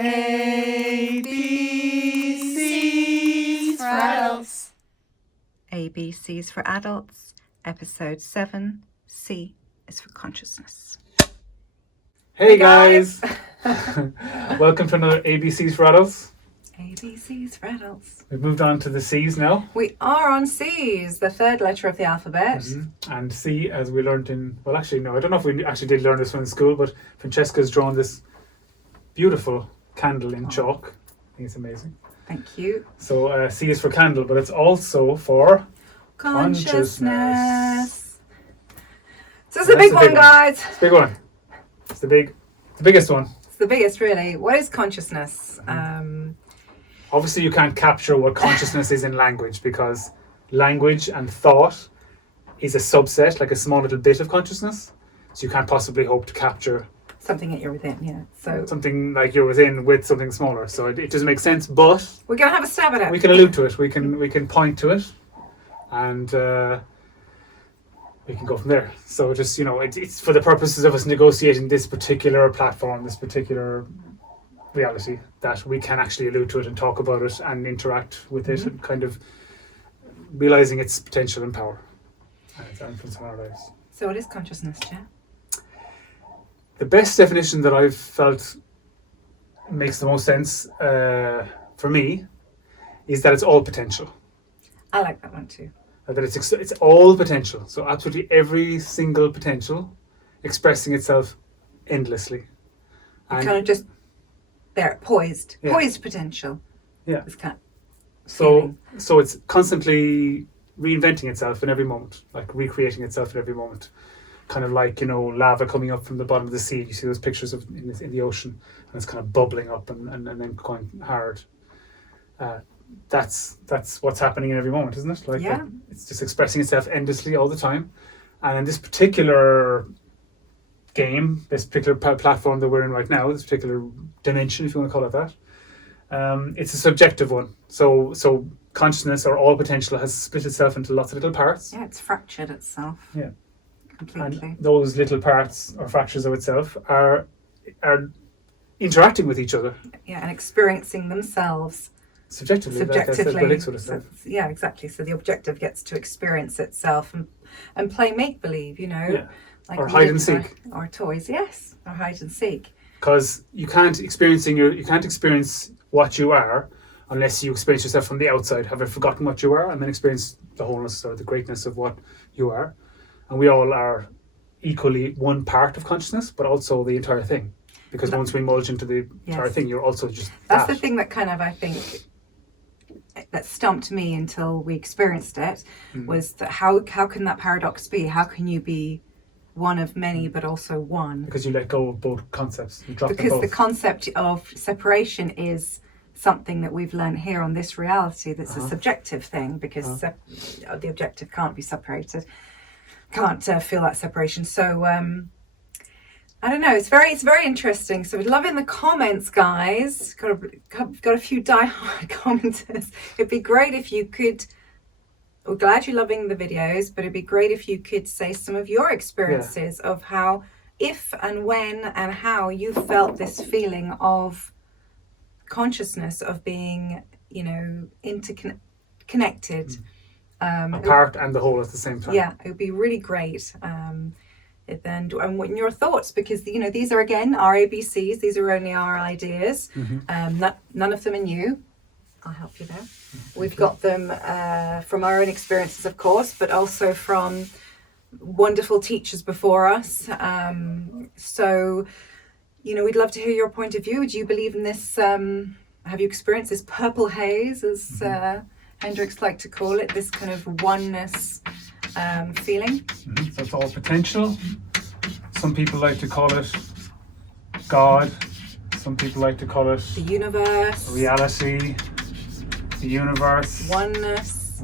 ABCs for adults. ABCs for adults, episode 7. C is for consciousness. Hey guys! Welcome to another ABCs for adults. ABCs for adults. We've moved on to the C's now. We are on C's, the third letter of the alphabet. Mm-hmm. And C, as we learned I don't know if we actually did learn this one in school, but Francesca's drawn this beautiful candle in chalk. I think it's amazing. Thank you. So C is for candle, but it's also for consciousness. So it's a big one, guys. It's a big one. It's the biggest one. It's the biggest, really. What is consciousness? Obviously, you can't capture what consciousness is in language, because language and thought is a subset, like a small little bit of consciousness. So you can't possibly hope to capture something that you're within, yeah. So something like you're within with something smaller. So it doesn't make sense, but we're going to have a stab at it. We can allude to it. We can point to it, and we can go from there. So just, it's for the purposes of us negotiating this particular platform, this particular reality, that we can actually allude to it and talk about it and interact with it, and kind of realizing its potential and power and its influence on our lives. So what is consciousness, Jen? The best definition that I've felt makes the most sense for me is that it's all potential. I like that one too. That it's all potential. So absolutely every single potential expressing itself endlessly. And kind of just there, poised potential. Yeah. This kind of so it's constantly reinventing itself in every moment, like recreating itself in every moment. Kind of like, lava coming up from the bottom of the sea. You see those pictures of in the ocean, and it's kind of bubbling up and then going hard. That's what's happening in every moment, isn't it? Like it's just expressing itself endlessly all the time. And in this particular game, this particular platform that we're in right now, this particular dimension, if you want to call it that, it's a subjective one. So consciousness, or all potential, has split itself into lots of little parts. Yeah, it's fractured itself. Yeah. Completely. And those little parts or fractures of itself are interacting with each other. Yeah, and experiencing themselves subjectively. Yeah, exactly. So the objective gets to experience itself and play make believe, Yeah. like or hide and seek. Or toys, yes, or hide and seek. Because you can't experience what you are unless you experience yourself from the outside, having forgotten what you are, and then experience the wholeness or the greatness of what you are. And we all are equally one part of consciousness, but also the entire thing. Because once we merge into the entire thing, you're also just That's the thing that kind of, I think, that stumped me until we experienced it, was that how can that paradox be? How can you be one of many, but also one? Because you let go of both concepts. You drop them both. Because the concept of separation is something that we've learned here on this reality that's a subjective thing, because the objective can't be separated. Can't feel that separation. So I don't know. It's very interesting. So we'd love it in the comments, guys. Got a few diehard commenters. It'd be great if you could. We're glad you're loving the videos, but it'd be great if you could say some of your experiences of how, if and when and how you felt this feeling of consciousness, of being, interconnected. A part and the whole at the same time. Yeah, it would be really great. And what your thoughts, because these are again our ABCs. These are only our ideas. None of them are new. I'll help you there. We've got them from our own experiences, of course, but also from wonderful teachers before us. So, we'd love to hear your point of view. Do you believe in this? Have you experienced this purple haze, as Hendricks like to call it, this kind of oneness feeling? So it's all potential. Some people like to call it God. Some people like to call it the universe, reality, the universe, oneness.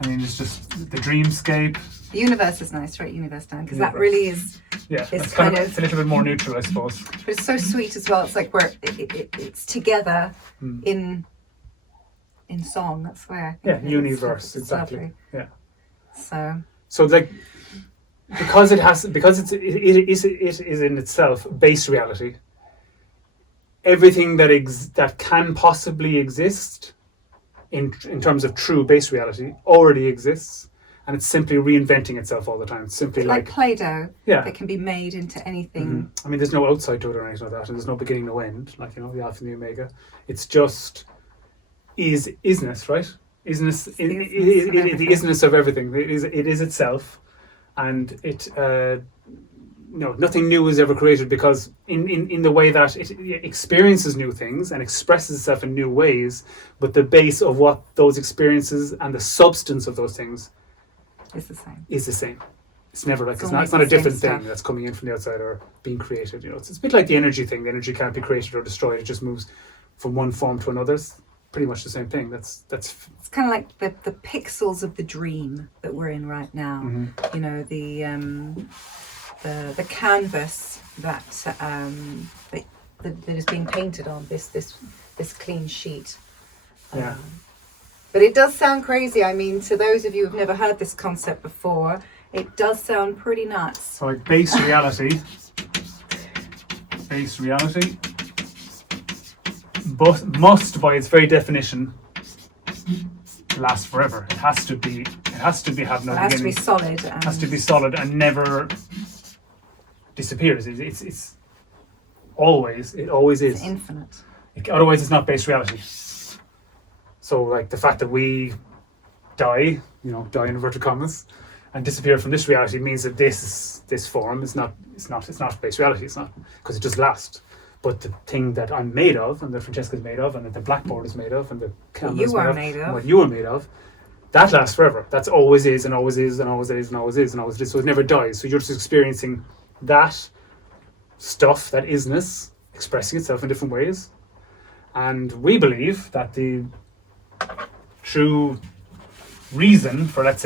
I mean, it's just the dreamscape. The universe is nice, right? Universe, Dan, because that really is. Yeah, it's kind of it's a little bit more neutral, I suppose. But it's so sweet as well. It's like it's together in song. That's why I think universe, it's exactly. Lovely. Yeah. So like, because it is in itself base reality. everything that can possibly exist in terms of true base reality already exists, and it's simply reinventing itself all the time. It's simply like Play-Doh yeah, that can be made into anything. I mean, there's no outside to it or anything like that, and there's no beginning, no end, like, the alpha and the omega. It's just isness, right? Isness, the isness of everything. It is itself, and it. Nothing new is ever created, because in the way that it experiences new things and expresses itself in new ways, but the base of what those experiences and the substance of those things is the same. It's never like it's not a different thing that's coming in from the outside or being created. It's a bit like the energy thing. The energy can't be created or destroyed. It just moves from one form to another. It's pretty much the same thing. It's kind of like the pixels of the dream that we're in right now. The canvas that is being painted on this clean sheet. But it does sound crazy. I mean, to those of you who've never heard this concept before, it does sound pretty nuts. So like base reality, but must, by its very definition, last forever. It has to be have no beginning. It has to be solid. It has to be solid and never disappears. It always is. It's infinite. Otherwise, it's not base reality. So, like the fact that we die in inverted commas, and disappear from this reality means that this form is not base reality. It's not, because it does last. But the thing that I'm made of, and that Francesca's made of, and that the blackboard is made of, and the camera is made of, and what you are made of, that lasts forever. That's always is, and always is, and always is, and always is, and always is. So it never dies. So you're just experiencing that stuff, that isness, expressing itself in different ways. And we believe that the true reason for, let's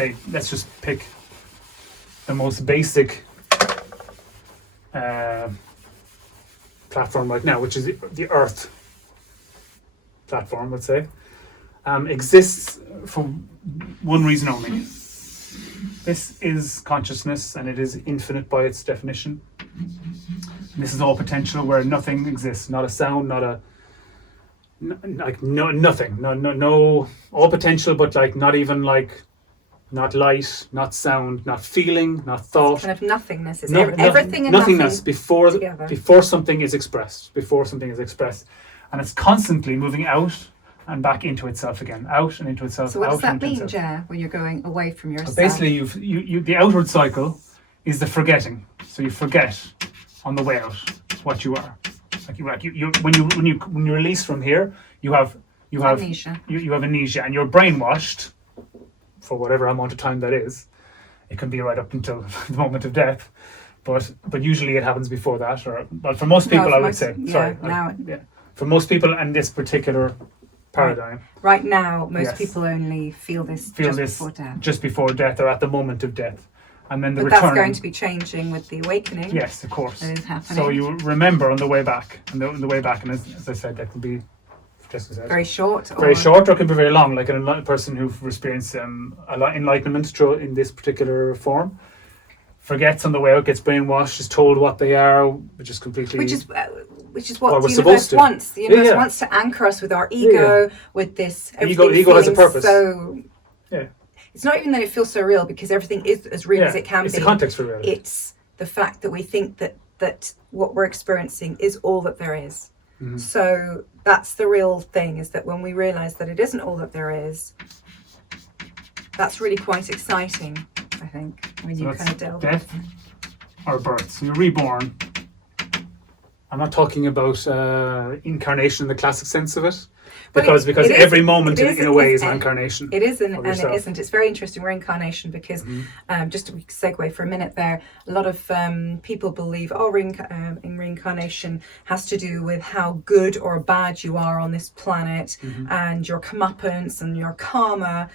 just pick the most basic platform right now, which is the Earth platform, let's say, exists for one reason only. This is consciousness, and it is infinite by its definition. And this is all potential, where nothing exists, not a sound, nothing, no, all potential, but like not even like, not light, not sound, not feeling, not thought. It's kind of nothingness. It's everything and nothingness before something is expressed. And it's constantly moving out and back into itself again, out and into itself. So what does that mean, Jer, when you're going away from yourself? So basically, you the outward cycle is the forgetting. So you forget on the way out what you are. When you release from here, you have amnesia. You have amnesia, and you're brainwashed for whatever amount of time that is. It can be right up until the moment of death, but usually it happens before that. But for most people, for most people in this particular paradigm, right now, most people only feel this just before death, or at the moment of death. And then that's going to be changing with the awakening. Yes, of course. That is happening. So you remember on the way back, and the way back, and as I said, that can be just very short, or it can be very long. Like a person who've experienced enlightenment in this particular form forgets on the way out, gets brainwashed, is told what they are, which is completely which is what the universe wants. The universe wants to anchor us with our ego, with this. Ego has a purpose. So it's not even that it feels so real, because everything is as real as it can be. It's the context for reality. It's the fact that we think that what we're experiencing is all that there is. Mm-hmm. So that's the real thing, is that when we realize that it isn't all that there is, that's really quite exciting, I think, when you kind of delve death or birth. So you're reborn. I'm not talking about incarnation in the classic sense of it. Because every moment in a way is an incarnation. It is and it isn't. It's very interesting. We're incarnation because, just to segue for a minute there, a lot of people believe, reincarnation has to do with how good or bad you are on this planet, and your comeuppance and your karma,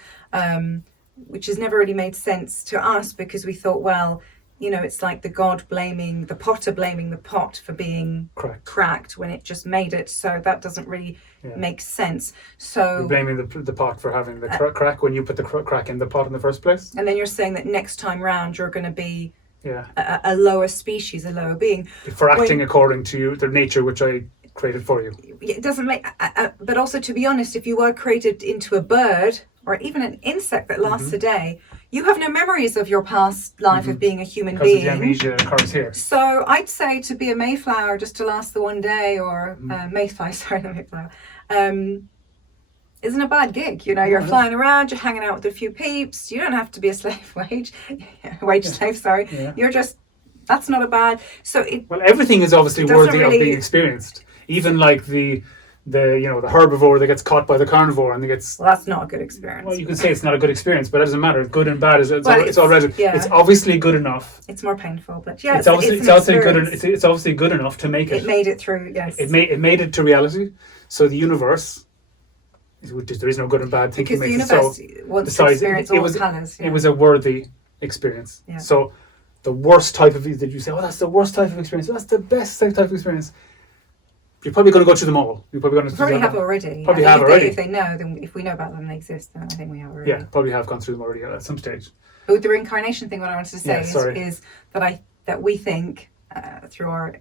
which has never really made sense to us, because we thought, well, it's like the potter blaming the pot for being cracked when it just made it. So that doesn't really make sense. So you're blaming the pot for having the crack when you put the crack in the pot in the first place. And then you're saying that next time round you're going to be a lower species, a lower being. For acting according to their nature, which I created for you. It doesn't make, but also, to be honest, if you were created into a bird or even an insect that lasts a day, you have no memories of your past life of being a human Because being. of the amnesia occurs here. So I'd say to be a mayflower just to last the one day, or mayfly, sorry, the mayflower, isn't a bad gig. You know, you're flying around, you're hanging out with a few peeps. You don't have to be a wage slave. Sorry, you're just. That's not a bad. So well, everything is obviously worthy of being experienced. Even like the herbivore that gets caught by the carnivore and gets. Well, that's not a good experience. Well, you can say it's not a good experience, but it doesn't matter. Good and bad it's already. Yeah. It's obviously good enough. It's more painful, but yeah, it's obviously good enough to make it. It made it through. Yes. It made it to reality. So the universe, there is no good and bad thing. Because the universe wants to experience all colours. It was a worthy experience. Yeah. So the worst type of that you say, oh, that's the worst type of experience. That's the best type of experience. You're probably going to go through them all. You're probably going to have already. If they know, then if we know about them, they exist. Then I think we have already. Yeah, probably have gone through them already at some stage. But with the reincarnation thing, what I wanted to say is that we think through our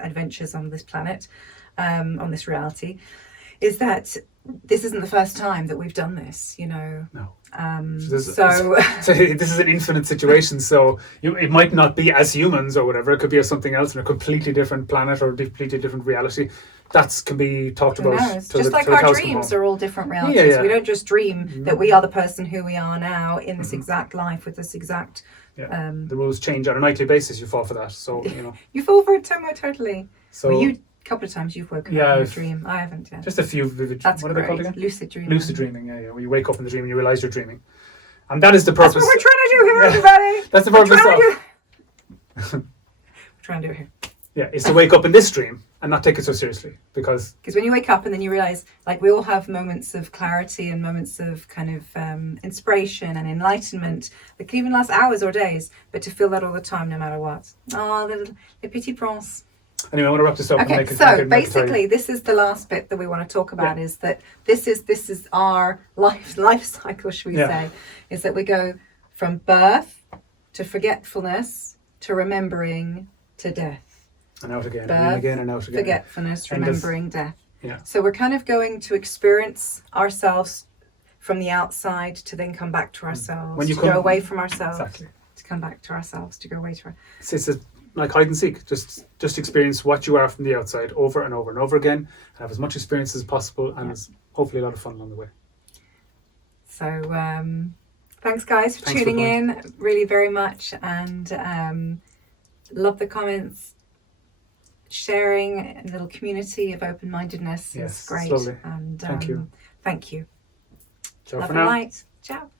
adventures on this planet, on this reality, is that this isn't the first time that we've done this. You know. No. So this is an infinite situation. So it might not be as humans or whatever. It could be as something else in a completely different planet or a completely different reality. That can be talked about. Just like our dreams are all different realities. Yeah. We don't just dream that we are the person who we are now in this exact life with this exact. Yeah. The rules change on a nightly basis. You fall for that. So you know. You fall for it totally. So a couple of times you've woken up in a dream. I haven't yet. Just a few vivid. That's what are they called again? Lucid dreaming. Lucid dreaming. Yeah. Where you wake up in the dream and you realise you're dreaming, and that is the purpose. That's what we're trying to do here, everybody. That's the purpose. We're trying to do it here. Yeah, it's to wake up in this dream and not take it so seriously because when you wake up and then you realise, like we all have moments of clarity and moments of kind of inspiration and enlightenment that can even last hours or days, but to feel that all the time, no matter what. Oh, the petit prince. Anyway, I want to wrap this up. Okay, so basically, this is the last bit that we want to talk about. Is that this is our life cycle, should we say? Is that we go from birth to forgetfulness to remembering to death. And out again, birth, and again, and out again. Forgetfulness, remembering death. Yeah. So we're kind of going to experience ourselves from the outside to then come back to ourselves. Go away from ourselves. Exactly. To come back to ourselves. To go away to. It's like hide and seek. Just experience what you are from the outside over and over and over again. Have as much experience as possible, and there's hopefully a lot of fun along the way. So thanks guys for tuning in, really very much, and love the comments, sharing a little community of open-mindedness is great. Lovely. And thank you. Ciao love for now. Light. Ciao.